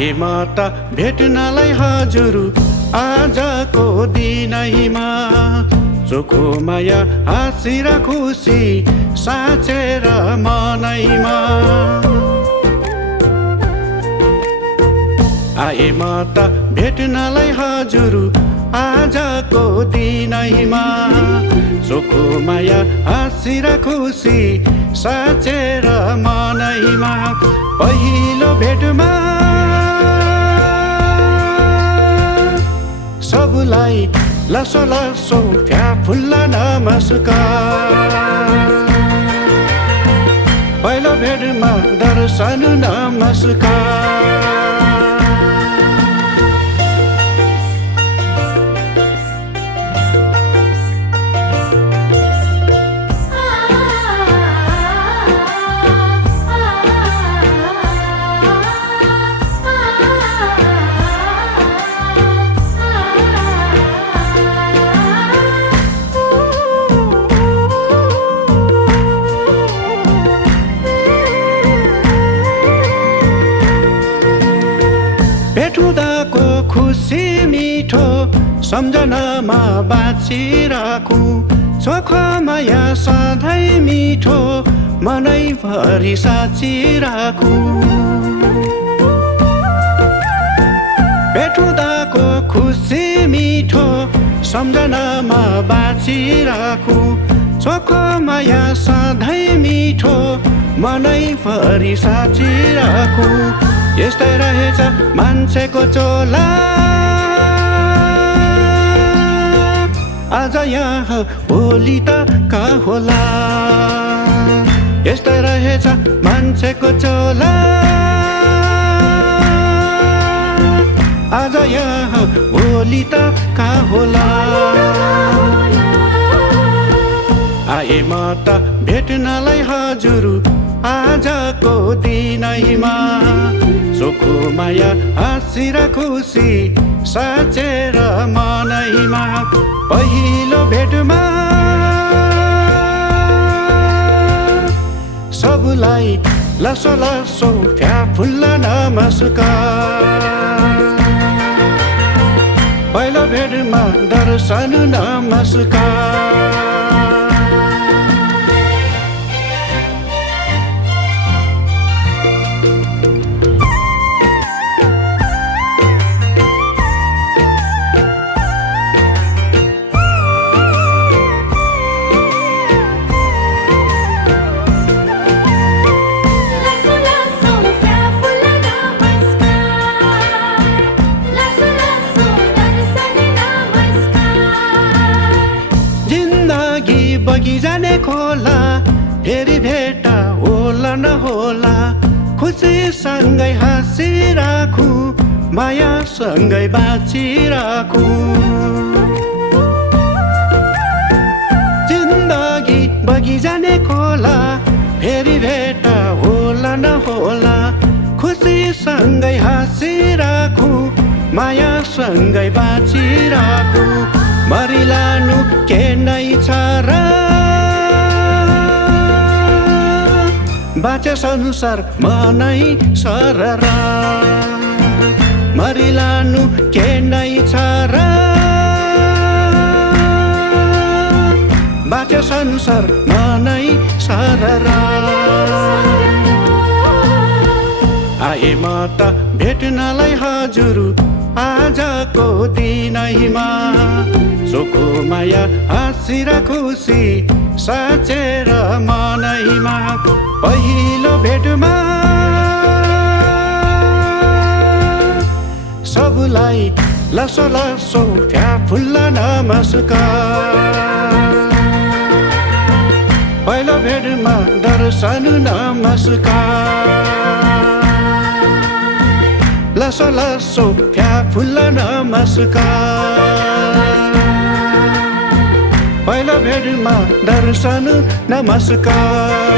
आए म त भेट्नलाई हजुर आजको दिनैमा चोखो माया हाँसी र खुसी साँचेर मनैमा आए म त भेट्नलाई हजुर आजको दिनैमा चोखो माया हाँसी र खुसी साँचेर मनैमा पहिलो भेटमा सबलाई लासो लासो फ्याफुल्ला नमस्कार पहिलो भेटमा दर्शन नमस्कार भेटुँदाको खुसी मिठो सम्झनामा बाँचिराखु चोखो माया सधैँ मिठो मनैभरि साँचिराखु भेटुँदाको खुसी मिठो सम्झनामा बाँचिराखु चोखो माया सधैँ मिठो मनैभरि साँचिराखु यस्तै रहेछ मान्छेको चोला आज यहाँ भोलि त कहाँ होला यस्तै रहेछ मान्छेको चोला आज यहाँ भोलि त कहाँ होला आए म त भेट्नलाई हजुर आजको दिनैमा चोखो माया हाँसी र खुसी साँचेर मनैमा पहिलो भेटमा सबलाई लासो लासो फ्याफुल्ला नमस्कार पहिलो भेटमा दर्शन नमस्कार बगी जाने खोला फेरि भेटा होला नहोला खुसी सँगै हाँसिराखु माया सँगै बाँचिराखु जिन्दगी बगी जाने खोला फेरि भेटा होला नहोला खुसी सँगै हाँसिराखु माया सँगै बाँचिराखु मरिलानु के नै छ र बाँचे संसार मनै सरर मरिलानु के नै छ र बाँचे संसार मनै सरर आए म त भेट्नलाई हजुर आजको दिनैमा चोखो माया हाँसी र खुसी साँचेर मनैमा पहिलो भेटमा सबलाई लासो लासो फ्याफुल्ला नमस्कार पहिलो भेटमा दर्शन नमस्कार लासो लासो फ्याफुल्ला नमस्कार पहिलो भेटमा दर्शन नमस्कार